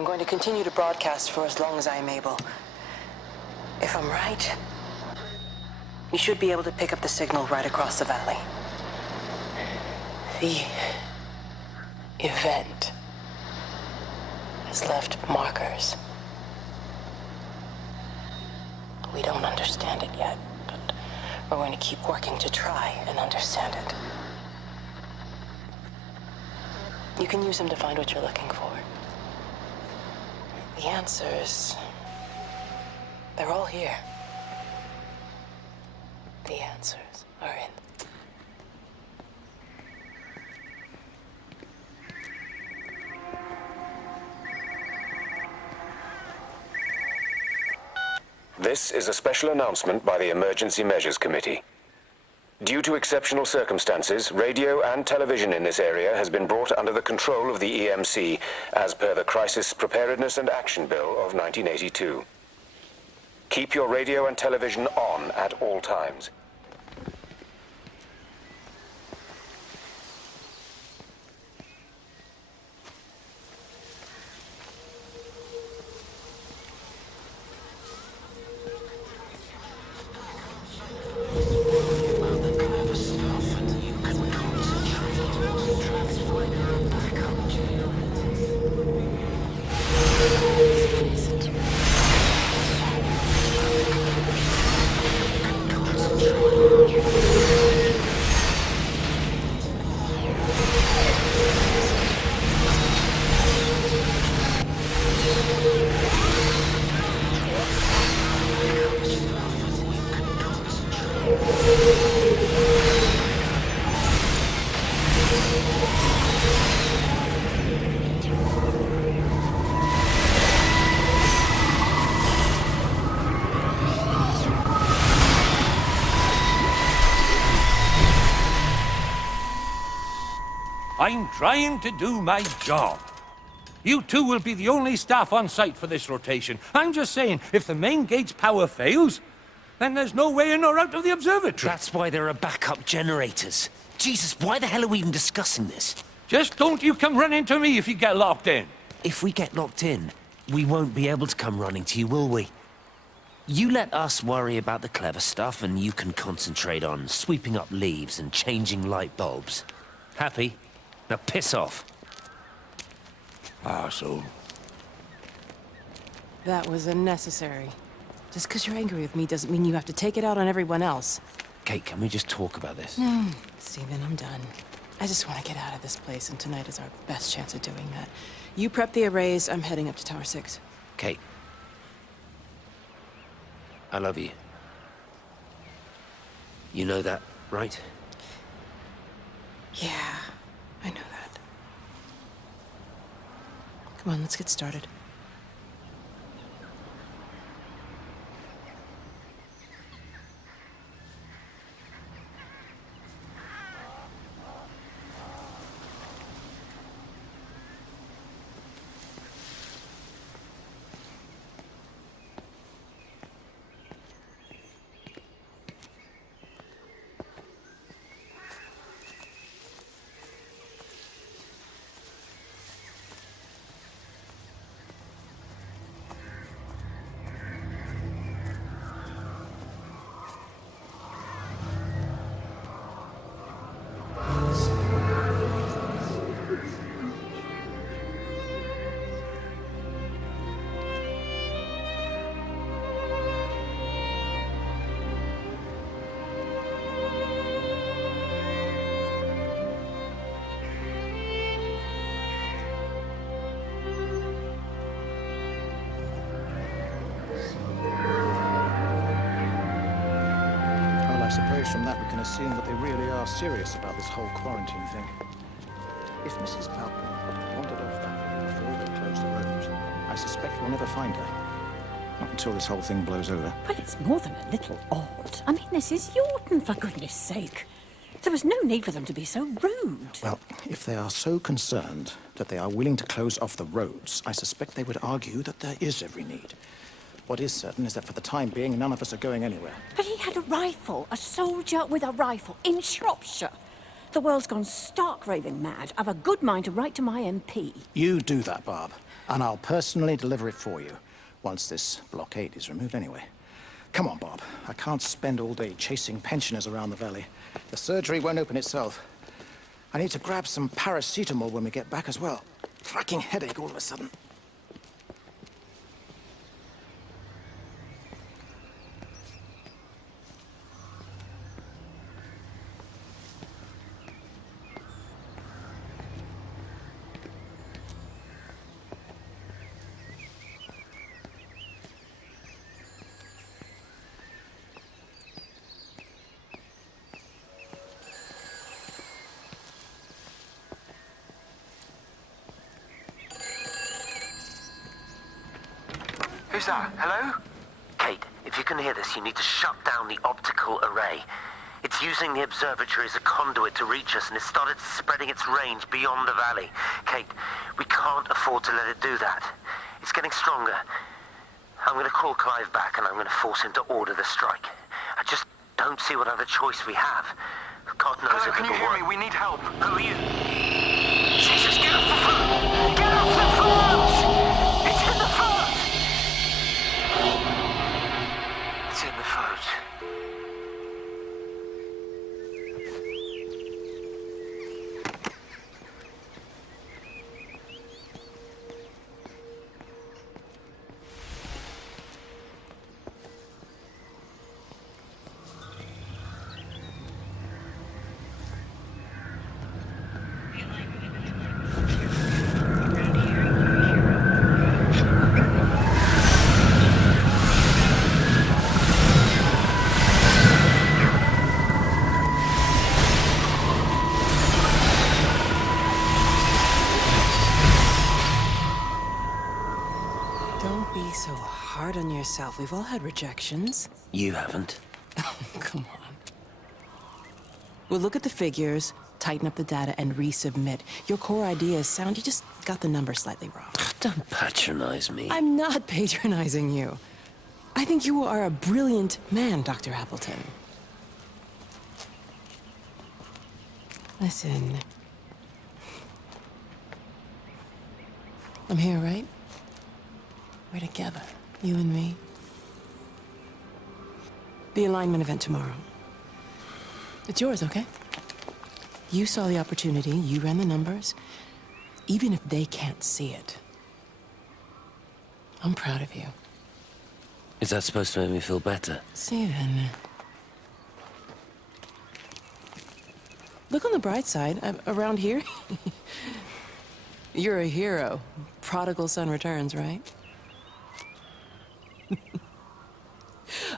I'm going to continue to broadcast for as long as I am able. If I'm right, you should be able to pick up the signal right across the valley. The event has left markers. We don't understand it yet, but we're going to keep working to try and understand it. You can use them to find what you're looking for. The answers, they're all here. The answers are in. This is a special announcement by the Emergency Measures Committee. Due to exceptional circumstances, radio and television in this area has been brought under the control of the EMC as per the Crisis Preparedness and Action Bill of 1982. Keep your radio and television on at all times. I'm trying to do my job. You two will be the only staff on site for this rotation. I'm just saying, if the main gate's power fails, then there's no way in or out of the observatory. That's why there are backup generators. Jesus, why the hell are we even discussing this? Just don't you come running to me if you get locked in. If we get locked in, we won't be able to come running to you, will we? You let us worry about the clever stuff, and you can concentrate on sweeping up leaves and changing light bulbs. Happy? Now piss off. Arsehole. That was unnecessary. Just because you're angry with me doesn't mean you have to take it out on everyone else. Kate, can we just talk about this? No, Stephen, I'm done. I just want to get out of this place, and tonight is our best chance of doing that. You prep the arrays, I'm heading up to Tower 6. Kate. I love you. You know that, right? Yeah, I know that. Come on, let's get started. I suppose from that we can assume that they really are serious about this whole quarantine thing. If Mrs. Falcon wandered off that way before they closed the road, I suspect we'll never find her. Not until this whole thing blows over. Well, it's more than a little odd. I mean, this is Yorton, for goodness sake. There was no need for them to be so rude. Well, if they are so concerned that they are willing to close off the roads, I suspect they would argue that there is every need. What is certain is that for the time being, none of us are going anywhere. But he had a rifle, a soldier with a rifle, in Shropshire. The world's gone stark raving mad. I've a good mind to write to my MP. You do that, Barb. And I'll personally deliver it for you, once this blockade is removed anyway. Come on, Bob. I can't spend all day chasing pensioners around the valley. The surgery won't open itself. I need to grab some paracetamol when we get back as well. Fucking headache all of a sudden. Who's that? Hello? Kate, if you can hear this, you need to shut down the optical array. It's using the observatory as a conduit to reach us, and it's started spreading its range beyond the valley. Kate, we can't afford to let it do that. It's getting stronger. I'm going to call Clive back, and I'm going to force him to order the strike. I just don't see what other choice we have. God knows Hello, if can you it'll hear work. me? We need help. Who are you? Jesus, get off the phone! Get off the phone! It's in the phone! It's in the phone. Don't be so hard on yourself. We've all had rejections. You haven't. Come on. We'll look at the figures, tighten up the data, and resubmit. Your core idea is sound. You just got the numbers slightly wrong. Don't patronize me. I'm not patronizing you. I think you are a brilliant man, Dr. Appleton. Listen. I'm here, right? We're together, you and me. The alignment event tomorrow. It's yours, okay? You saw the opportunity, you ran the numbers. Even if they can't see it, I'm proud of you. Is that supposed to make me feel better? Steven. Look on the bright side. Around here, you're a hero. Prodigal son returns, right?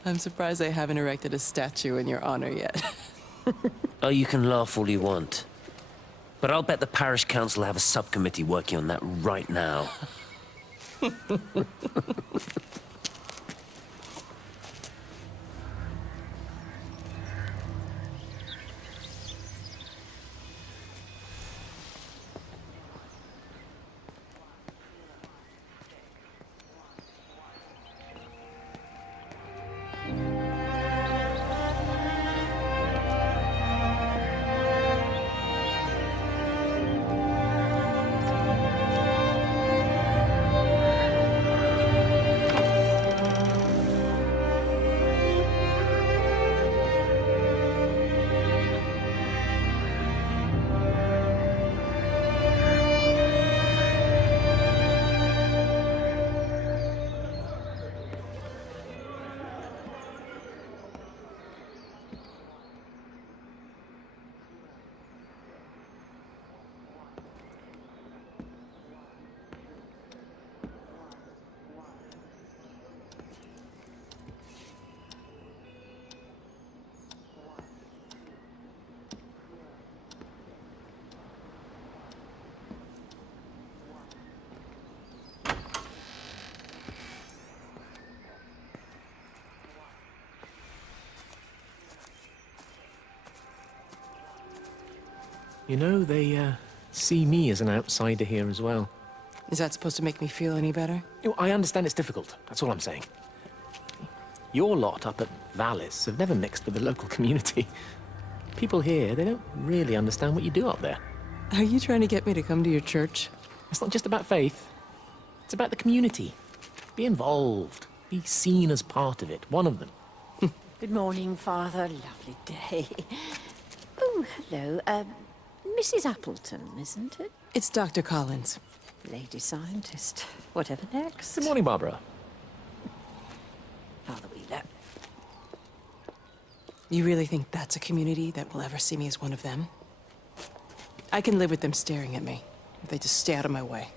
I'm surprised they haven't erected a statue in your honor yet. Oh, you can laugh all you want. But I'll bet the parish council have a subcommittee working on that right now. You know, they see me as an outsider here as well. Is that supposed to make me feel any better? You know, I understand it's difficult. That's all I'm saying. Your lot up at Vallis have never mixed with the local community. People here, they don't really understand what you do up there. Are you trying to get me to come to your church? It's not just about faith. It's about the community. Be involved. Be seen as part of it. One of them. Good morning, Father. Lovely day. Oh, hello. Mrs. Appleton, isn't it? It's Dr. Collins. Lady scientist. Whatever next. Good morning, Barbara. Father Wheeler. You really think that's a community that will ever see me as one of them? I can live with them staring at me, if they just stay out of my way.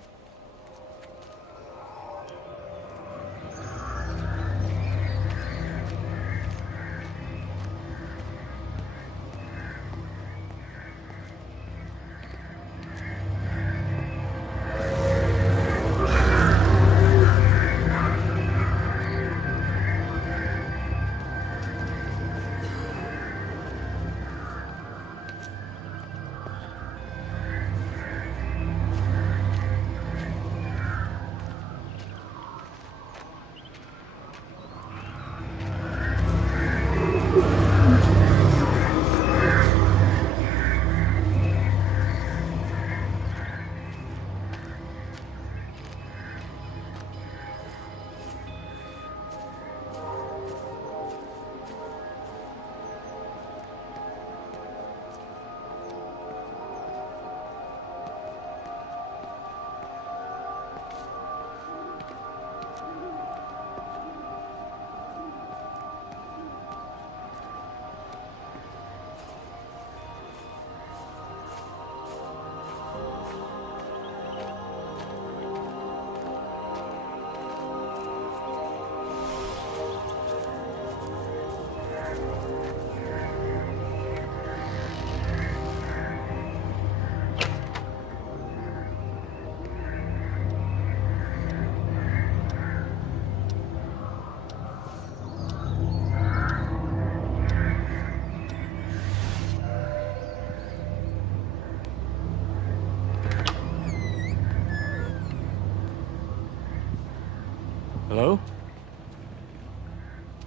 Hello?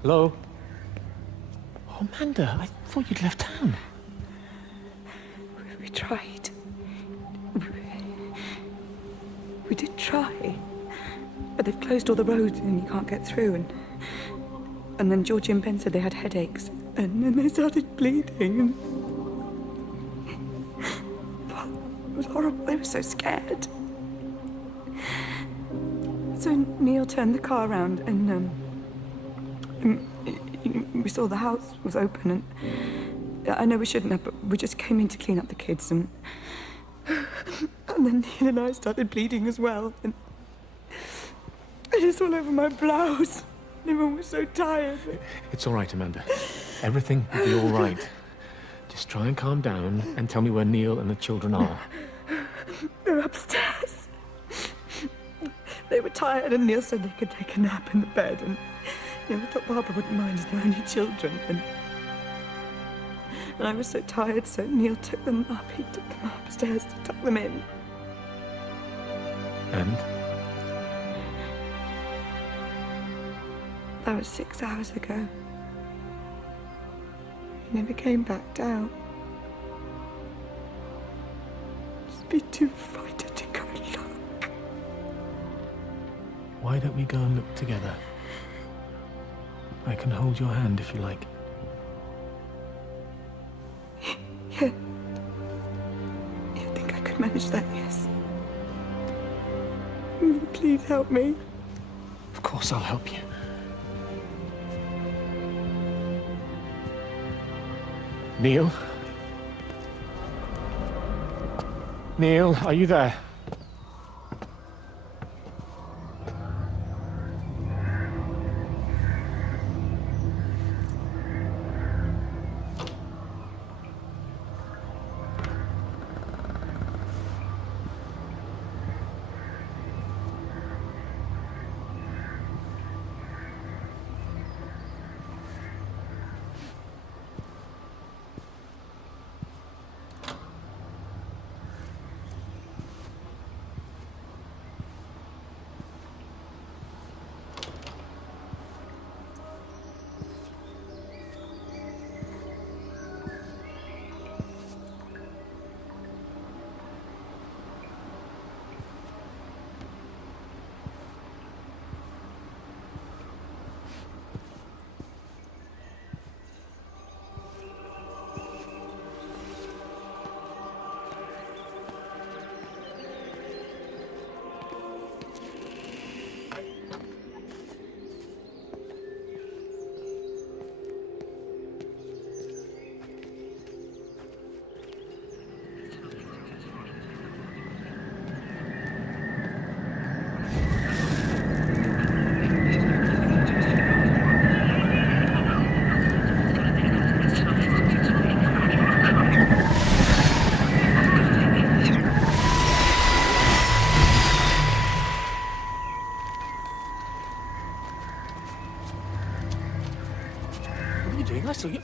Hello? Oh, Amanda, I thought you'd left town. We tried. We did try. But they've closed all the roads and you can't get through. And then Georgie and Ben said they had headaches. And then they started bleeding. It was horrible. They were so scared. So Neil turned the car around and we saw the house was open and I know we shouldn't have, but we just came in to clean up the kids and then Neil and I started bleeding as well and it's all over my blouse. Everyone was so tired. It's all right, Amanda. Everything will be all right. Just try and calm down and tell me where Neil and the children are. They're upstairs. They were tired and Neil said they could take a nap in the bed and I thought Barbara wouldn't mind as they're only children and I was so tired so Neil took them up. He took them upstairs to tuck them in. And? That was 6 hours ago. He never came back down. Just be too frightened to go look. Why don't we go and look together? I can hold your hand if you like. Yeah. I think I could manage that, yes. Please help me. Of course I'll help you. Neil? Neil, are you there?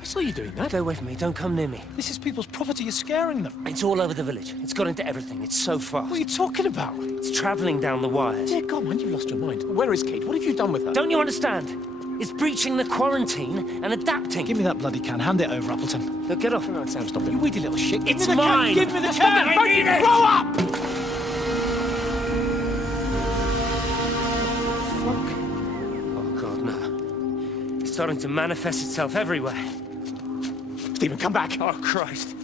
I saw you doing that. Stay away from me. Don't come near me. This is people's property. You're scaring them. It's all over the village. It's got into everything. It's so fast. What are you talking about? It's travelling down the wires. Dear God, man, you've lost your mind. Where is Kate? What have you done with her? Don't you understand? It's breaching the quarantine and adapting. Give me that bloody can. Hand it over, Appleton. Look, get off. No, Sam, stop it. You weedy little shit. Give It's me the mine. Can. Give me the Stop can. it. I need it. Grow up! Oh, God, no. It's starting to manifest itself everywhere. Stephen, come back. Oh, Christ.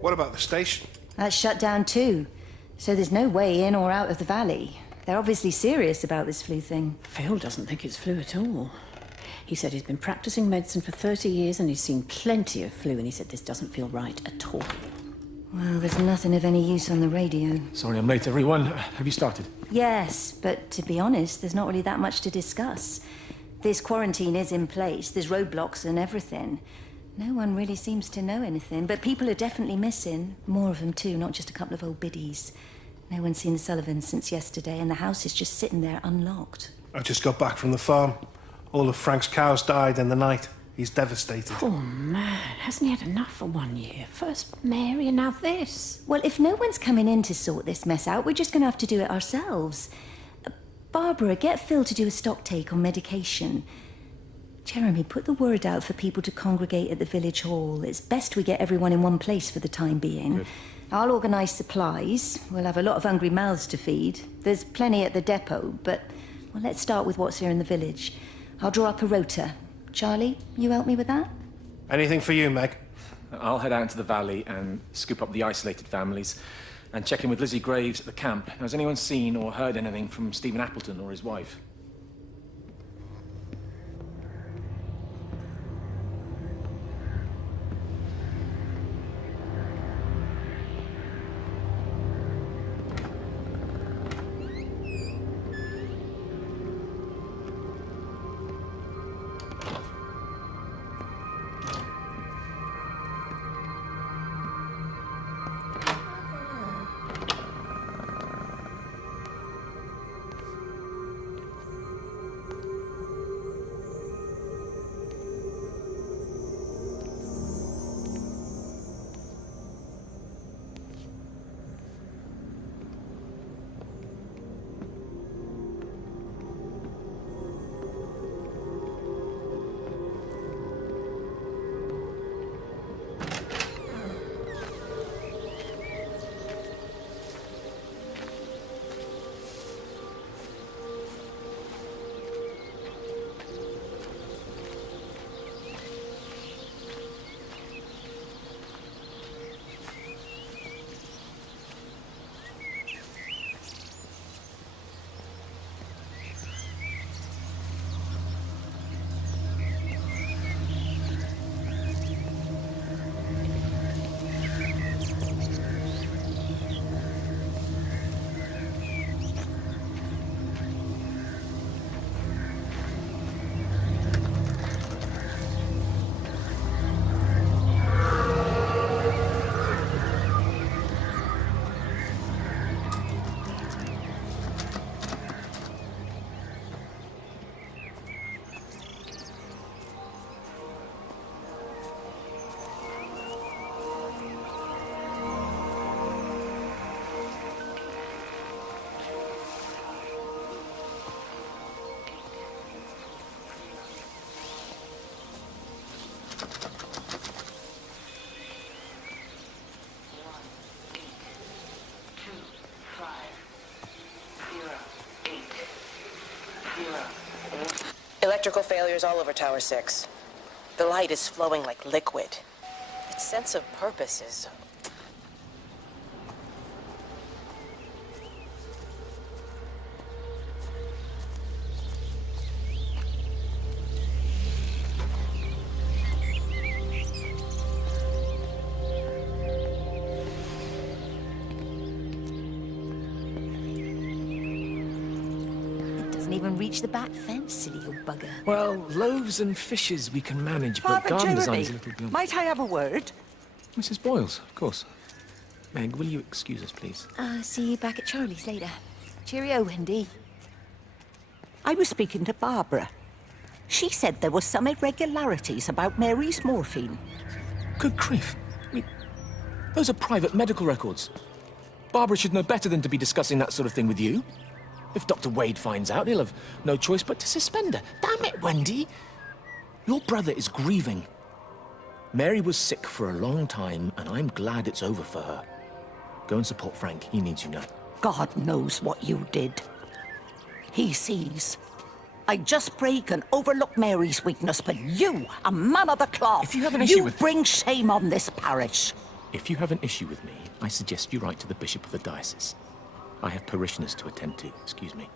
What about the station? That's shut down too. So there's no way in or out of the valley. They're obviously serious about this flu thing. Phil doesn't think it's flu at all. He said he's been practicing medicine for 30 years and he's seen plenty of flu, and he said this doesn't feel right at all. Well, there's nothing of any use on the radio. Sorry I'm late, everyone. Have you started? Yes, but to be honest, there's not really that much to discuss. This quarantine is in place, there's roadblocks and everything. No one really seems to know anything, but people are definitely missing. More of them too, not just a couple of old biddies. No one's seen the Sullivans since yesterday, and the house is just sitting there unlocked. I just got back from the farm. All of Frank's cows died in the night. He's devastated. Poor man, hasn't he had enough for 1 year? First Mary and now this. Well, if no one's coming in to sort this mess out, we're just going to have to do it ourselves. Barbara, get Phil to do a stock take on medication. Jeremy, put the word out for people to congregate at the village hall. It's best we get everyone in one place for the time being. Good. I'll organise supplies. We'll have a lot of hungry mouths to feed. There's plenty at the depot, but well, let's start with what's here in the village. I'll draw up a rota. Charlie, you help me with that? Anything for you, Meg? I'll head out into the valley and scoop up the isolated families and check in with Lizzie Graves at the camp. Now, has anyone seen or heard anything from Stephen Appleton or his wife? Electrical failures all over Tower 6. The light is flowing like liquid. Its sense of purpose is... Doesn't even reach the back fence, silly old bugger. Well, loaves and fishes we can manage, but Father garden Jeremy, design's a little beyond... might I have a word? Mrs. Boyles, of course. Meg, will you excuse us, please? See you back at Charlie's later. Cheerio, Wendy. I was speaking to Barbara. She said there were some irregularities about Mary's morphine. Good grief. I mean, those are private medical records. Barbara should know better than to be discussing that sort of thing with you. If Dr. Wade finds out, he'll have no choice but to suspend her. Damn it, Wendy! Your brother is grieving. Mary was sick for a long time, and I'm glad it's over for her. Go and support Frank. He needs you now. God knows what you did. He sees. I just break and overlook Mary's weakness, but you, a man of the cloth, If you have an issue with... bring shame on this parish. If you have an issue with me, I suggest you write to the Bishop of the Diocese. I have parishioners to attend to. Excuse me.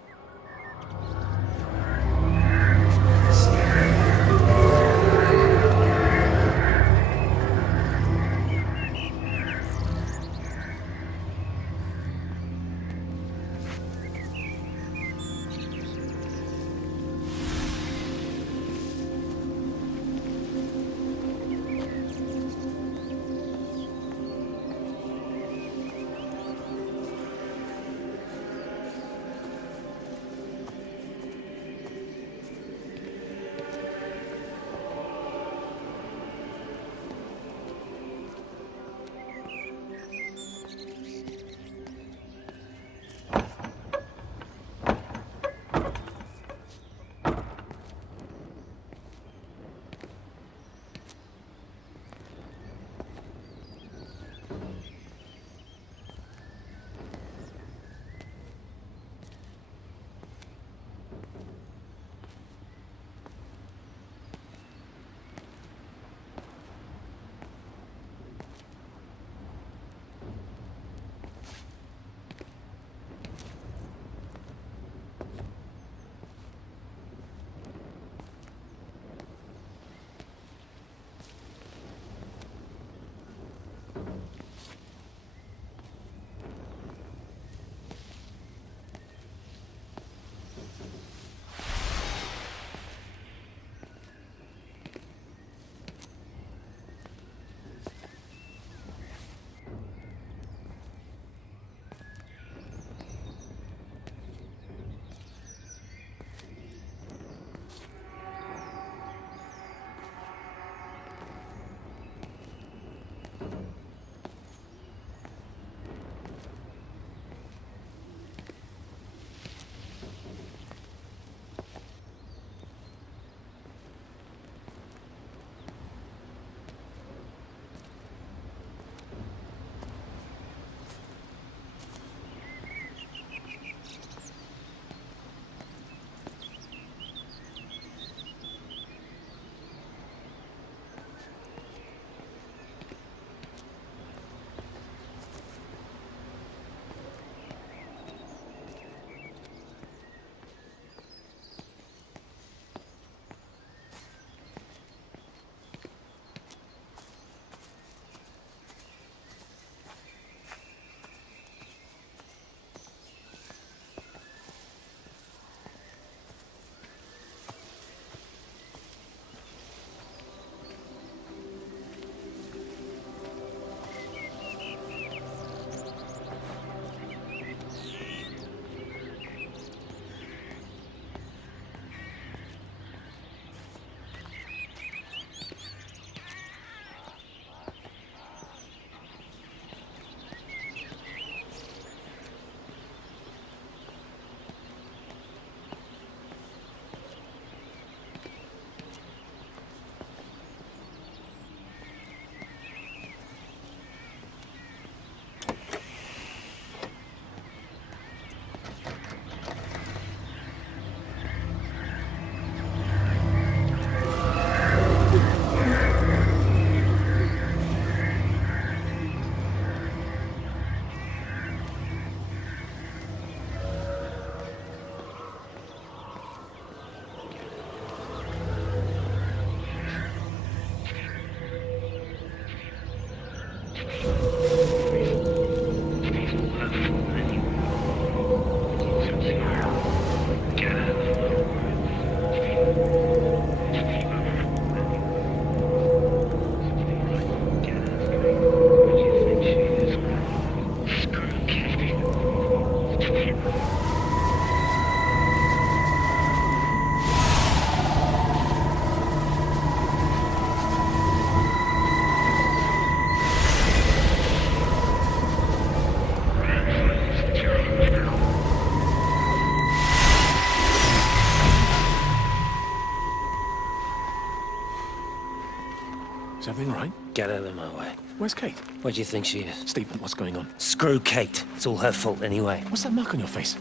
Is everything all right? Get out of my way. Where's Kate? Where do you think she is? Stephen, what's going on? Screw Kate. It's all her fault anyway. What's that mark on your face?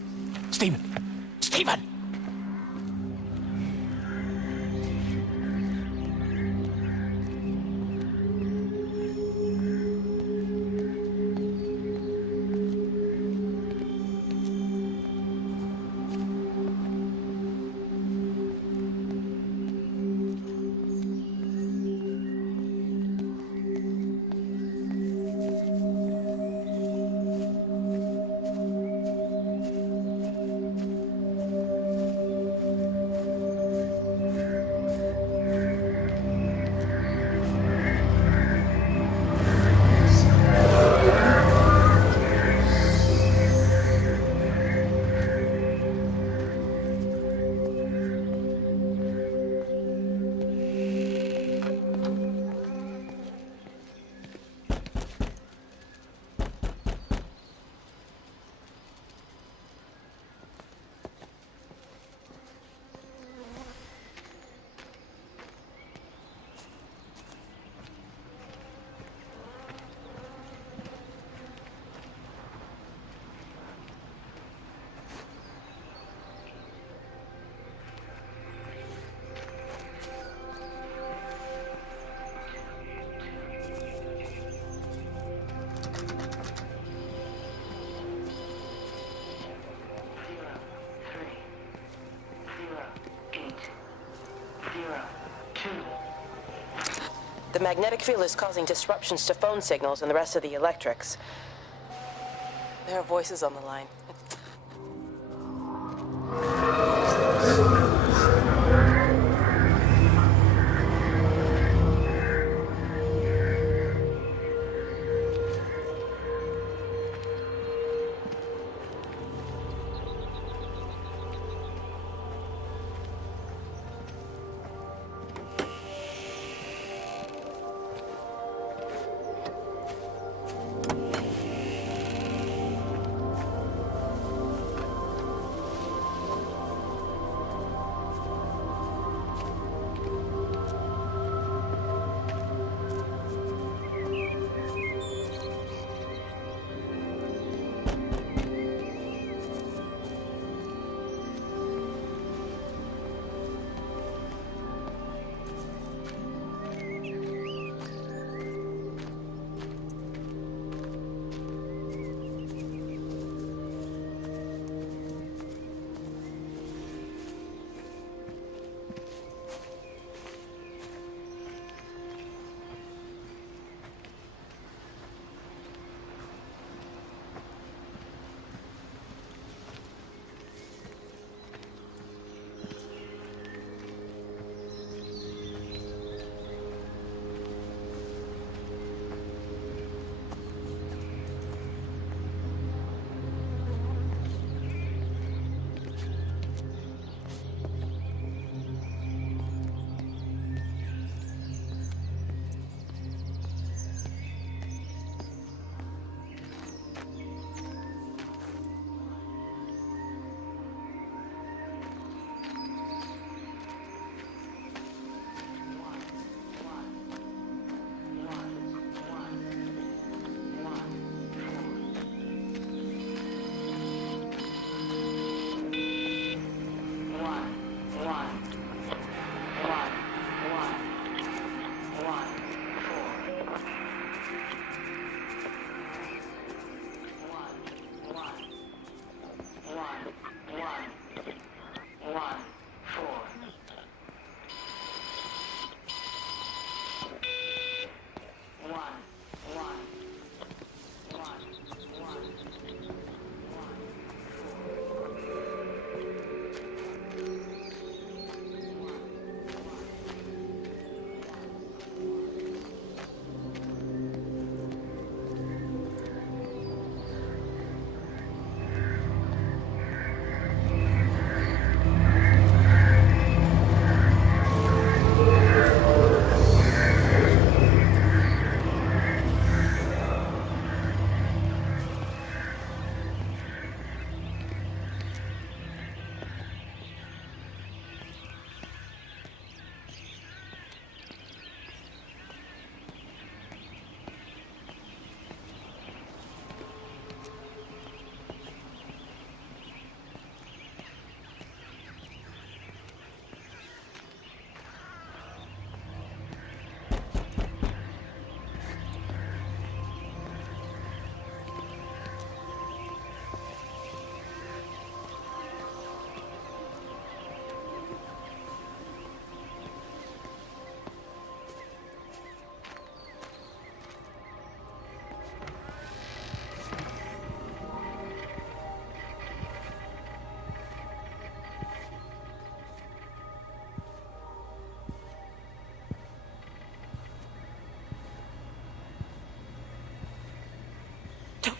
Stephen! Stephen! The magnetic field is causing disruptions to phone signals and the rest of the electrics. There are voices on the line.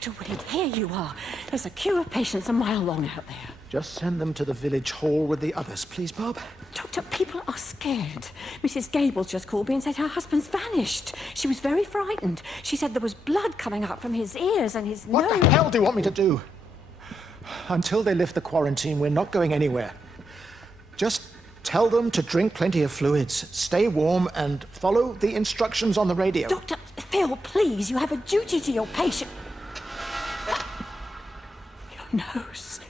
Dr. Willard, here you are. There's a queue of patients a mile long out there. Just send them to the village hall with the others, please, Bob. Doctor, people are scared. Mrs. Gables just called me and said her husband's vanished. She was very frightened. She said there was blood coming up from his ears and his nose. What the hell do you want me to do? Until they lift the quarantine, we're not going anywhere. Just tell them to drink plenty of fluids, stay warm, and follow the instructions on the radio. Dr. Phil, please, you have a duty to your patient. Your nose.